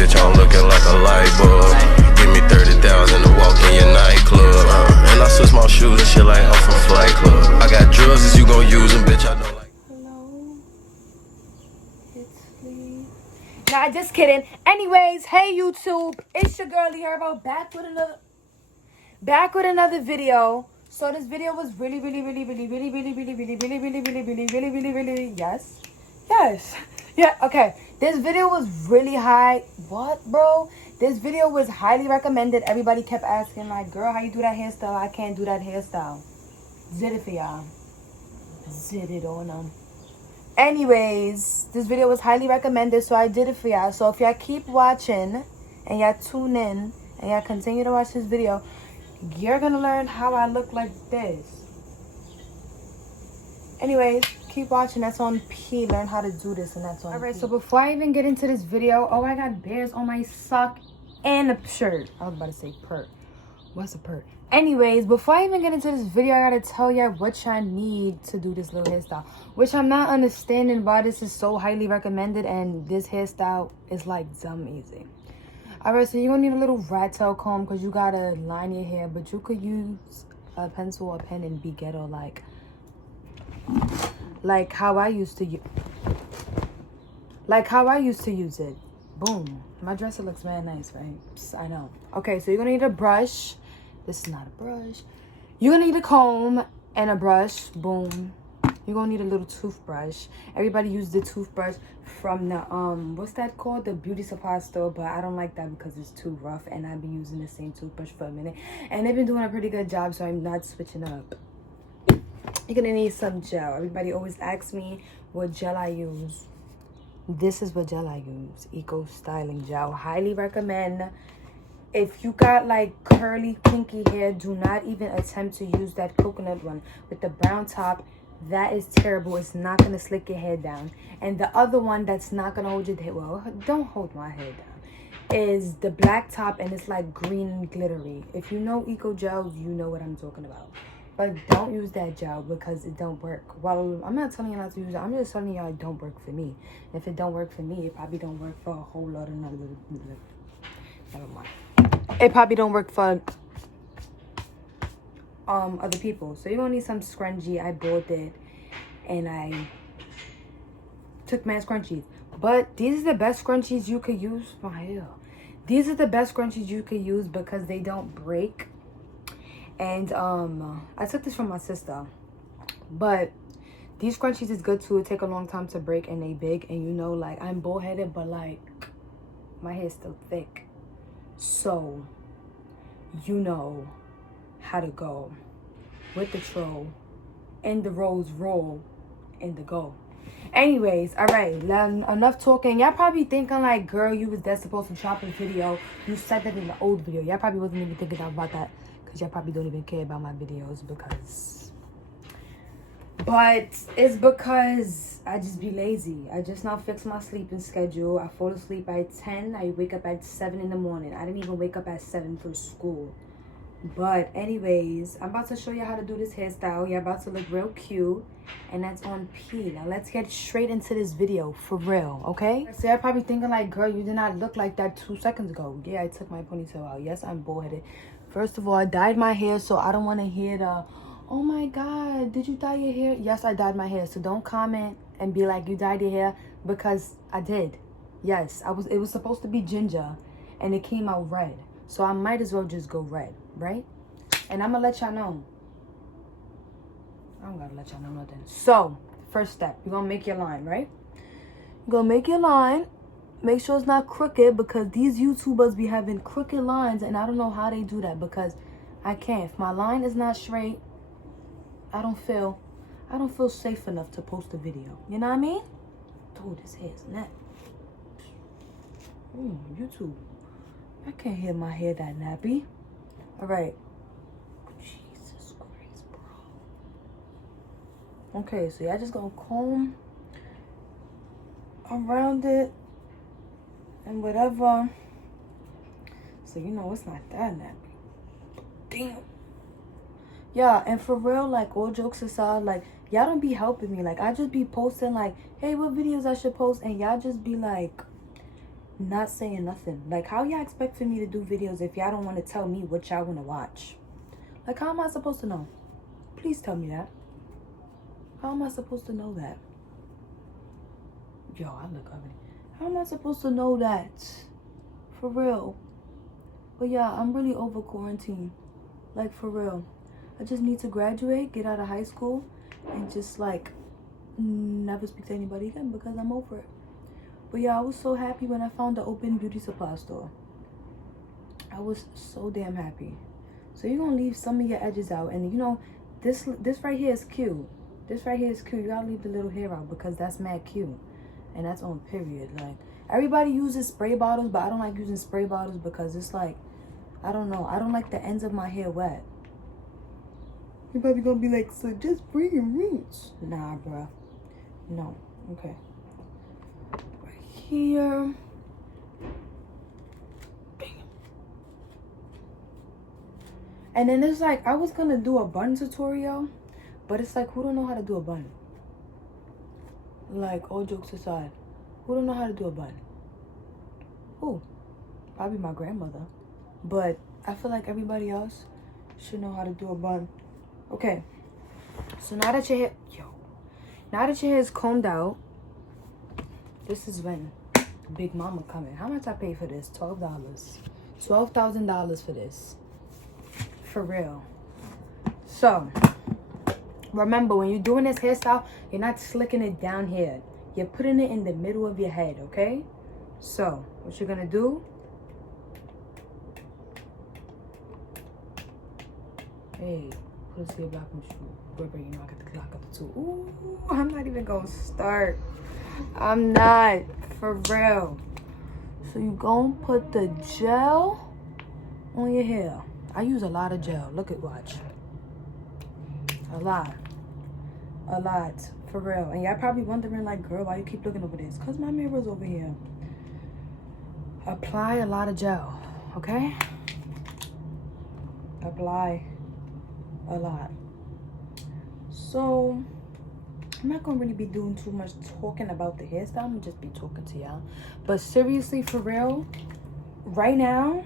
bitch, I'm looking like a light bulb. Give me 30,000 to walk in your nightclub. And I switch my shoes and shit like I'm from Flight Club. I got drugs, is you gon' use them, bitch, I know like. Hello. It's Flea. Nah, just kidding. Anyways, hey YouTube. It's your girlie Herbo back with another video. So this video was really yeah, okay. This video was really high. What, bro? This video was highly recommended. Everybody kept asking, like, girl, how you do that hairstyle? I can't do that hairstyle. Did it for y'all. Did it on them. Anyways, this video was highly recommended, so I did it for y'all. So if y'all keep watching and y'all tune in and y'all continue to watch this video, you're gonna learn how I look like this. Anyways, keep watching. That's on P. Learn how to do this, and that's on Alright, so before I even get into this video, oh, I got bears on my sock and a shirt. I was about to say pert. What's a pert? Anyways, before I even get into this video, I gotta tell y'all what y'all need to do this little hairstyle, which I'm not understanding why this is so highly recommended and this hairstyle is like dumb easy. Alright, so you're gonna need a little rat tail comb because you gotta line your hair, but you could use a pencil or a pen and be ghetto like how I used to use it. Boom. My dresser looks very nice, right? Psst, I know. Okay, so you're gonna need a brush. This is not a brush. You're gonna need a comb and a brush. Boom. You're gonna need a little toothbrush. Everybody use the toothbrush from the what's that called, the beauty supply store, but I don't like that because it's too rough and I've been using the same toothbrush for a minute and they've been doing a pretty good job, so I'm not switching up. You're gonna need some gel. Everybody always asks me what gel I use. This is what gel I use. Eco Styling Gel. Highly recommend. If you got like curly kinky hair, do not even attempt to use that coconut one with the brown top. That is terrible. It's not gonna slick your hair down. And the other one that's not gonna hold your hair, well, don't hold my hair down, is the black top and it's like green and glittery. If you know eco gels, you know what I'm talking about. But don't use that gel because it don't work. Well, I'm not telling you not to use it. I'm just telling you it don't work for me. If it don't work for me, it probably don't work for a whole lot of never mind. It probably don't work for other people. So you're gonna need some scrunchie. I bought it and I took my scrunchies. But these are the best scrunchies you could use for hair. These are the best scrunchies you could use because they don't break. And I took this from my sister, but these scrunchies is good too. It take a long time to break and they big, and you know, like, I'm bald-headed, but like my hair's still thick, so you know how to go with the troll and the rose roll and the go. Anyways, all right, enough talking. Y'all probably thinking like, girl, you was that supposed to drop a video. You said that in the old video. Y'all probably wasn't even thinking about that because y'all probably don't even care about my videos but it's because I just be lazy. I just now fix my sleeping schedule. I fall asleep at 10. I wake up at 7 in the morning. I didn't even wake up at 7 for school. But anyways, I'm about to show you how to do this hairstyle. You're about to look real cute, and that's on P. Now let's get straight into this video for real, okay? So you're probably thinking like, girl, you did not look like that 2 seconds ago. Yeah, I took my ponytail out. Yes, I'm bald-headed. First of all, I dyed my hair, so I don't want to hear the, oh my god, did you dye your hair? Yes, I dyed my hair. So don't comment and be like, you dyed your hair, because I did. Yes, it was supposed to be ginger and it came out red. So I might as well just go red, right? And I'm gonna let y'all know. I don't gotta let y'all know nothing. So, first step, you're gonna make your line, right? You're gonna make your line. Make sure it's not crooked because these YouTubers be having crooked lines and I don't know how they do that because I can't. If my line is not straight, I don't feel safe enough to post a video. You know what I mean? Dude, this hair is net. YouTube. I can't hear my hair that nappy. Alright. Jesus Christ, bro. Okay, so y'all just gonna comb around it and whatever. So you know it's not that nappy. Damn. Yeah, and for real, like, all jokes aside, like, y'all don't be helping me. Like, I just be posting like, hey, what videos I should post, and y'all just be like, not saying nothing. Like, how y'all expect for me to do videos if y'all don't want to tell me what y'all want to watch? Like, how am I supposed to know? Please tell me that. How am I supposed to know that? Yo, I look ugly. How am I supposed to know that? For real. But yeah, I'm really over quarantine. Like, for real. I just need to graduate, get out of high school, and just, like, never speak to anybody again because I'm over it. But yeah, I was so happy when I found the open beauty supply store. I was so damn happy. So you're gonna leave some of your edges out, and you know, this right here is cute. This right here is cute. You gotta leave the little hair out because that's mad cute. And that's on period. Like, everybody uses spray bottles, but I don't like using spray bottles because it's like, I don't know. I don't like the ends of my hair wet. You're probably gonna be like, so just bring your roots. Nah, bruh. No. Okay. Right here. And then it's like, I was gonna do a bun tutorial, but it's like, who don't know how to do a bun? Like, all jokes aside, who don't know how to do a bun? Who? Probably my grandmother. But I feel like everybody else should know how to do a bun. Okay. So now that your hair is combed out, this is when Big Mama coming. How much I pay for this? $12. $12,000 for this. For real. So, remember, when you're doing this hairstyle, you're not slicking it down here. You're putting it in the middle of your head, okay? So, what you're gonna do... Hey, let's see a black one shoe. Boy, you know I got the clock at the 2. Ooh, I'm not even gonna start. I'm not. For real. So, you're gonna put the gel on your hair. I use a lot of gel. Look at, watch. A lot. For real. And y'all probably wondering, like, girl, why you keep looking over this? Because my mirror's over here. Apply a lot of gel, okay? Apply a lot. So, I'm not going to really be doing too much talking about the hairstyle. I'm going to just be talking to y'all. But seriously, for real, right now,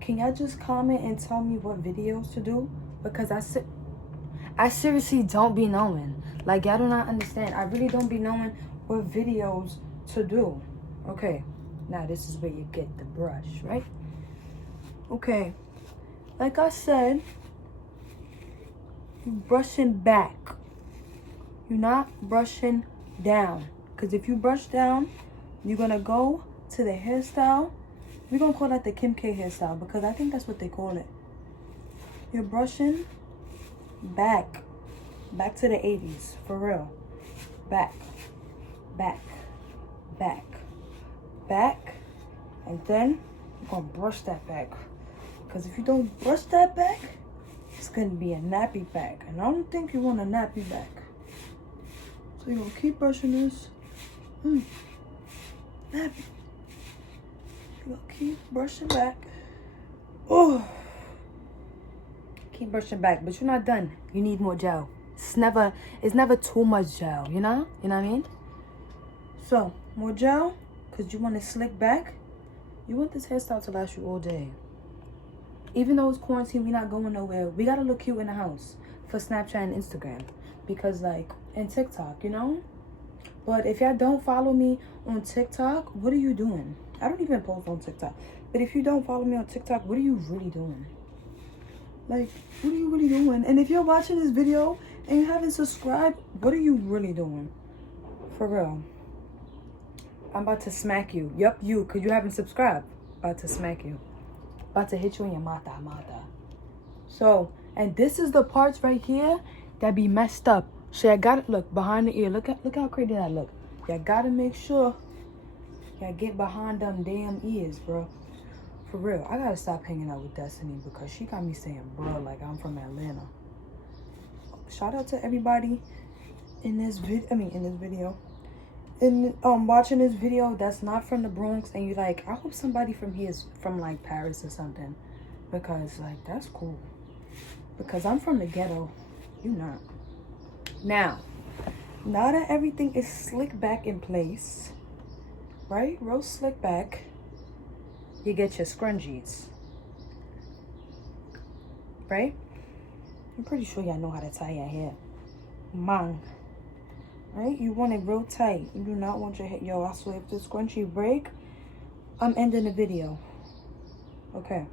can y'all just comment and tell me what videos to do? Because I seriously don't be knowing. Like, y'all do not understand. I really don't be knowing what videos to do. Okay. Now, this is where you get the brush, right? Okay. Like I said, you're brushing back. You're not brushing down. Because if you brush down, you're going to go to the hairstyle. We're going to call that the Kim K hairstyle because I think that's what they call it. You're brushing back. Back to the 80s. For real. Back. And then you're going to brush that back. Because if you don't brush that back, it's going to be a nappy back. And I don't think you want a nappy back. So you're going to keep brushing this. Nappy. You're going to keep brushing back. Oh. Keep brushing back. But you're not done. You need more gel. It's never too much gel, you know? You know what I mean? So, more gel. Because you want to slick back. You want this hairstyle to last you all day. Even though it's quarantine, we're not going nowhere. We got to look cute in the house for Snapchat and Instagram. Because, like, and TikTok, you know? But if y'all don't follow me on TikTok, what are you doing? I don't even post on TikTok. But if you don't follow me on TikTok, what are you really doing? Like, what are you really doing? And if you're watching this video and you haven't subscribed, what are you really doing? For real. I'm about to smack you. Yup, you, because you haven't subscribed. About to smack you. About to hit you in your mata. So, and this is the parts right here that be messed up. So I got it, look, behind the ear. Look how crazy that look. Y'all gotta make sure y'all get behind them damn ears, bro. For real. I gotta stop hanging out with Destiny because she got me saying bro like I'm from Atlanta. Shout out to everybody in this video. And watching this video that's not from the Bronx and you like, I hope somebody from here is from like Paris or something. Because like that's cool. Because I'm from the ghetto. You not. Now that everything is slicked back in place, right? Real slick back. You get your scrunchies, right? I'm pretty sure y'all know how to tie your hair. Man, right? You want it real tight. You do not want your hair. Yo, I swear, if the scrunchie break, I'm ending the video. Okay.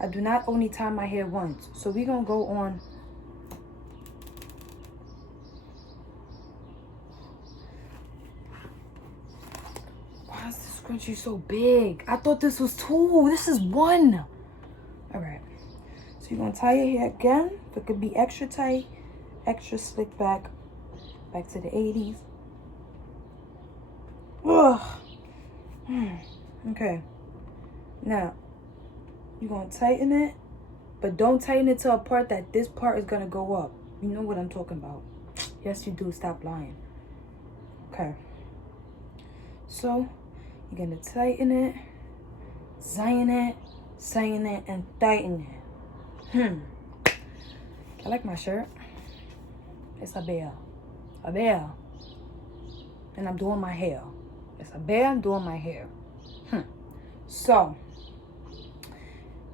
I do not only tie my hair once. So we're going to go on. Why is this scrunchie so big? I thought this was 2. This is 1. All right. So you're going to tie your hair again. It could be extra tight, extra slick back. Back to the 80s. Ugh. Okay. Now, you're going to tighten it, but don't tighten it to a part that this part is going to go up. You know what I'm talking about. Yes, you do. Stop lying. Okay. So, you're going to tighten it, zion it, and tighten it. I like my shirt. It's a bear. A bear. And I'm doing my hair. It's a bear, I'm doing my hair. So,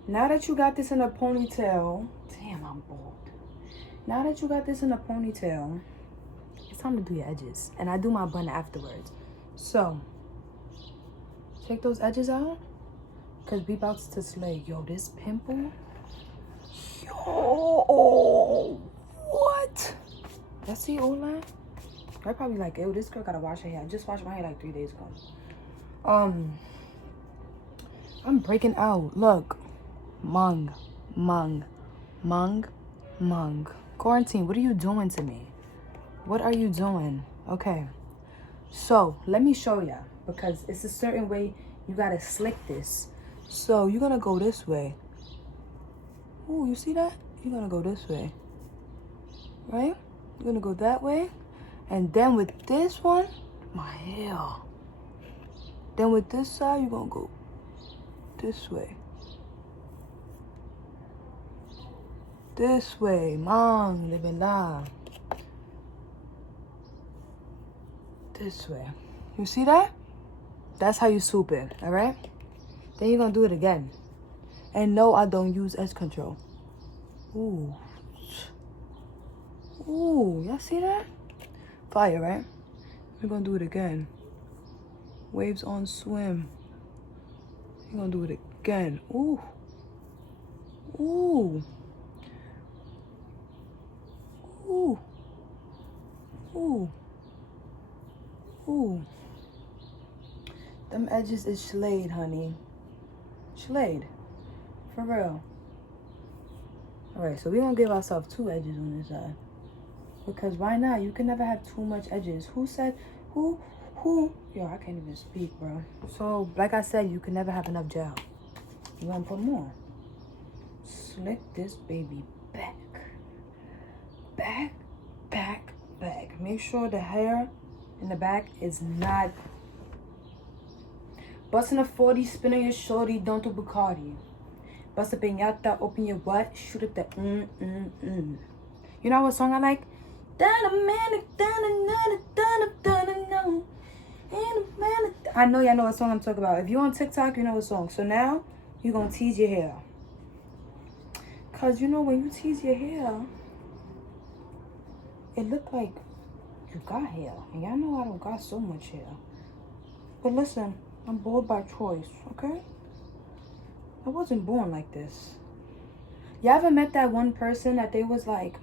now that you got this in a ponytail, damn, I'm bald. Now that you got this in a ponytail, it's time to do your edges. And I do my bun afterwards. So, take those edges out. Because we about to slay. Yo, this pimple. Yo, what? Let's see, Ola. They're probably like, ew, this girl gotta wash her hair. I just washed my hair like 3 days ago. I'm breaking out. Look. Mung. Quarantine, what are you doing to me? What are you doing? Okay. So, let me show ya. Because it's a certain way you gotta slick this. So, you're gonna go this way. Ooh, you see that? You're gonna go this way. Right? You're gonna go that way. And then with this one, my hair. Then with this side, you're gonna go this way. This way. Mang, de verdad. This way. You see that? That's how you swoop it, alright? Then you're gonna do it again. And no, I don't use edge control. Ooh. Ooh, y'all see that? Fire, right? We're gonna do it again. Waves on swim. We're gonna do it again. Ooh. Ooh. Ooh. Ooh. Ooh. Them edges is slayed, honey. Slayed. For real. Alright, so we're gonna give ourselves 2 edges on this side. Because why not? You can never have too much edges. Who said, who? Yo, I can't even speak, bro. So, like I said, you can never have enough gel. You want to put more. Slick this baby back. Back. Make sure the hair in the back is not... Busting a 40, spinning your shorty, don't do Bacardi. Bust a piñata, open your butt, shoot at the You know what song I like? I know y'all know what song I'm talking about. If you're on TikTok, you know what song. So now, you're going to tease your hair. Because, you know, when you tease your hair, it look like you got hair. And y'all know I don't got so much hair. But listen, I'm bald by choice, okay? I wasn't born like this. Y'all ever met that one person that they was like,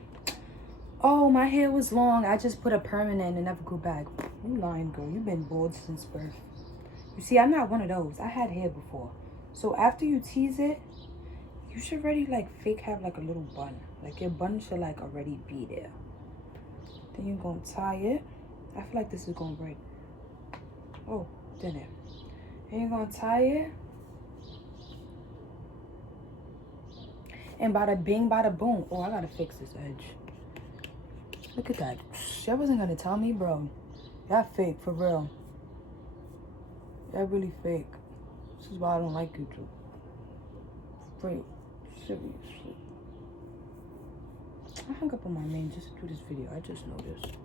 oh, my hair was long, I just put a permanent and never grew back? You lying, girl. You've been bald since birth. You see, I'm not one of those. I had hair before. So after you tease it, you should already like fake have like a little bun. Like your bun should like already be there. Then you're gonna tie it. I feel like this is gonna break. Oh, didn't it? And you're gonna tie it. And bada bing, bada boom. Oh, I gotta fix this edge. Look at that. Y'all wasn't gonna tell me, bro. Y'all fake, for real. Y'all really fake. This is why I don't like YouTube. Straight. Seriously. I hung up on my name just to do this video. I just noticed.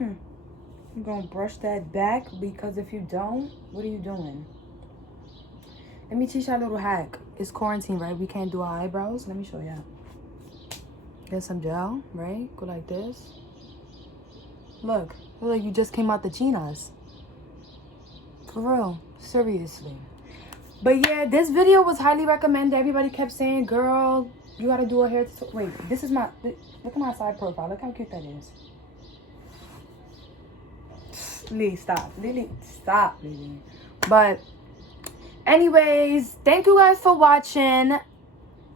I'm gonna brush that back because if you don't, what are you doing? Let me teach you a little hack. It's quarantine, right? We can't do our eyebrows. Let me show you. Get some gel, right? Go like this. Look like you just came out the chinas. For real, seriously. But yeah, this video was highly recommended. Everybody kept saying, girl, you gotta do a hair tutorial. Wait, this is my, look at my side profile. Look how cute that is. Lily, stop. Lily, stop, Lily. But anyways, thank you guys for watching.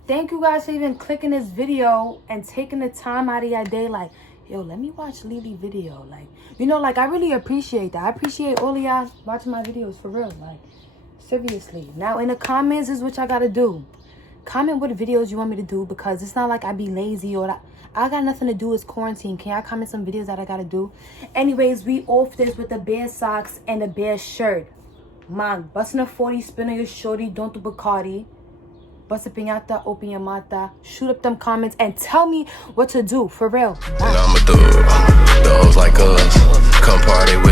Thank you guys for even clicking this video and taking the time out of your day. Like, yo, let me watch Lily video. Like, you know, like, I really appreciate that. I appreciate all of y'all watching my videos for real. Like, seriously. Now, in the comments is what y'all gotta do. Comment what videos you want me to do, because it's not like I be lazy or that. I got nothing to do. It's quarantine. Can y'all comment some videos that I gotta do? Anyways, we off this with the bare socks and the bare shirt. Man, busting a 40, spin on your shorty, don't do Bacardi. Bust a piñata, open your mata. Shoot up them comments and tell me what to do. For real. And I'm a dude. The hoes like us. Come party with